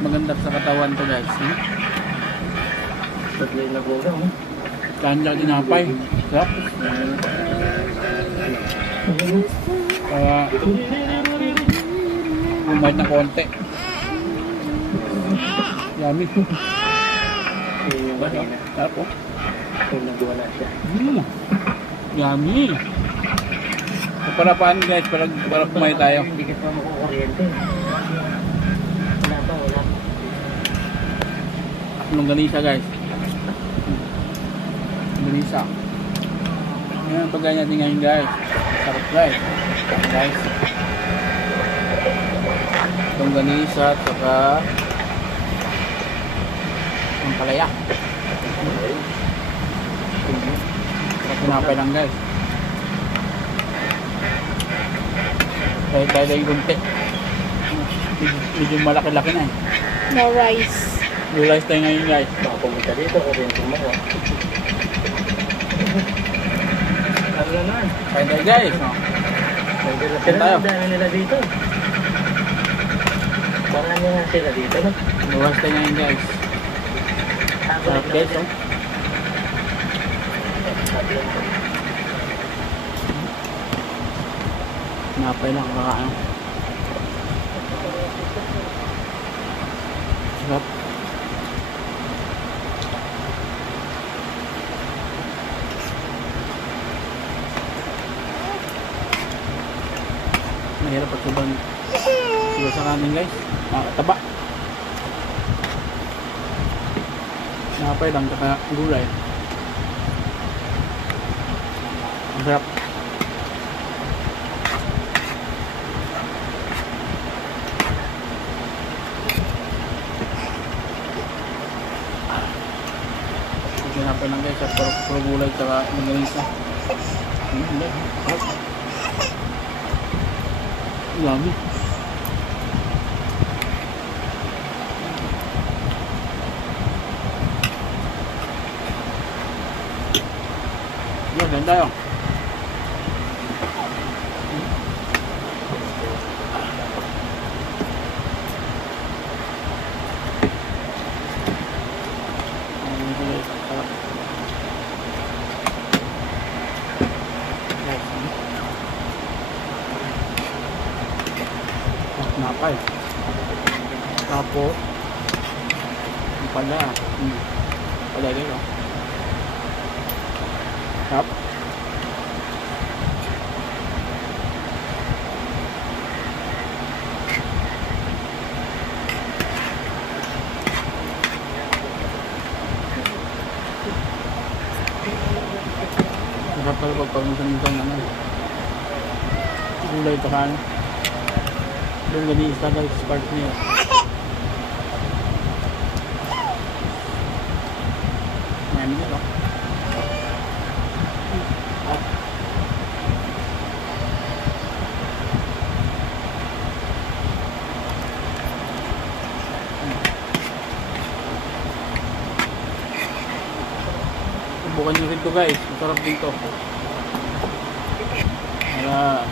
maganda sa katawan to guys. Tatlay na boga mo. Kanya tinapay. Sarap. Kaya bumait na konti. Yummy. Sarap po. Kung nagawa na siya. Yummy. So, para paano guys, para kumain tayo. Hindi ka pa makukuryente. Wala pa, wala. Longganisa guys. Longganisa. Yan ang pagkain natin ngayon guys. Sarap guys. Guys. Longganisa at saka ang palaya. Pinapay lang guys. Tayo yung gunti. Medyo malaki-laki na eh. No rice. Realize tayo ngayon guys. Baka pumunta dito kung rin tumawa. Ano naman? Kain tayo guys. No? Sila na dami nila dito. Marami nga sila dito, no? Realize tayo ngayon guys. Sarap guys. No? Napay lang kakaano. Sarap. Mahirap pag subang siya sa kanin guys. Nakataba. Napay lang kaka gulay. Ang sarap. Napay lang guys at puro gulay tsaka longganisa. Yummy. Yan, ganun tayo. Napay. Tapos pala. Pala dito. Tap. Sarap pala pagpaminsan-minsan naman. Gulay pa kaano. Longganisa guys, partner. Ayan dito. Subukan nyo rin to guys, masarap dito. Para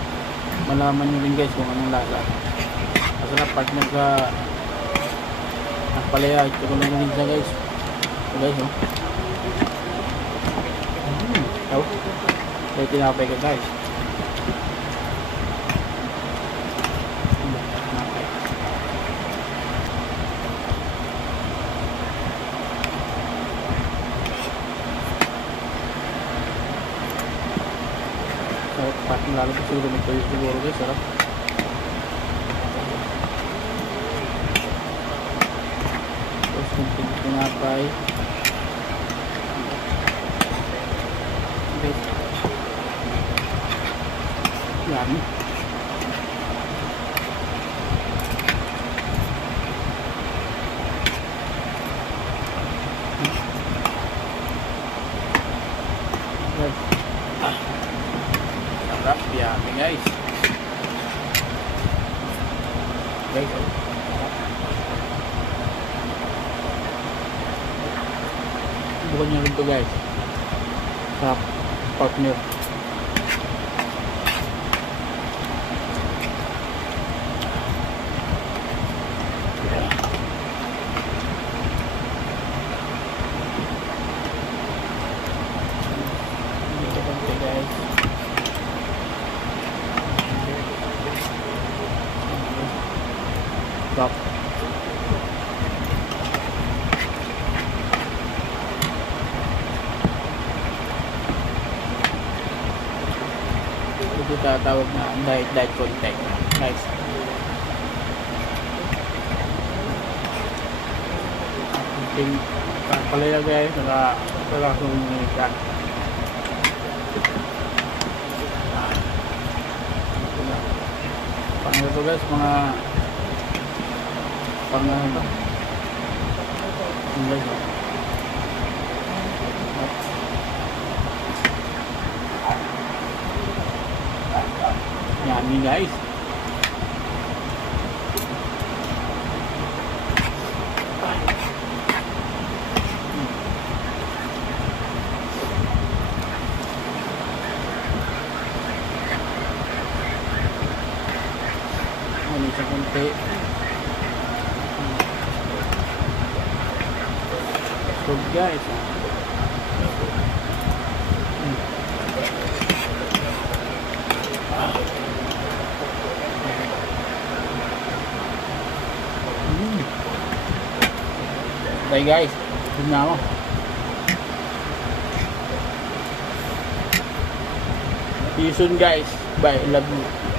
malaman nyo rin guys kung anong lasa. Masarap partner sa palaya at saka longganisa guys. So guys, no? Ito. Kaya tinapay ka guys. Tinapay. Sarap partner lalo pa siguro nagtayo siguro guys. Sarap. Tinapay. Okay. Yummy. Sarap, yummy guys. Guys, bukan nyo rin to guys. Sarap, partner. Stop. Ito tatawag na diet contact. Nice. Ting palaya guys, wala kong ikan. Pang ito guys, mga pang ano to? Guys, yummy guys. Ano sa konti. So guys. Bye guys. Tignan na ako. See you soon guys. Bye. Love you.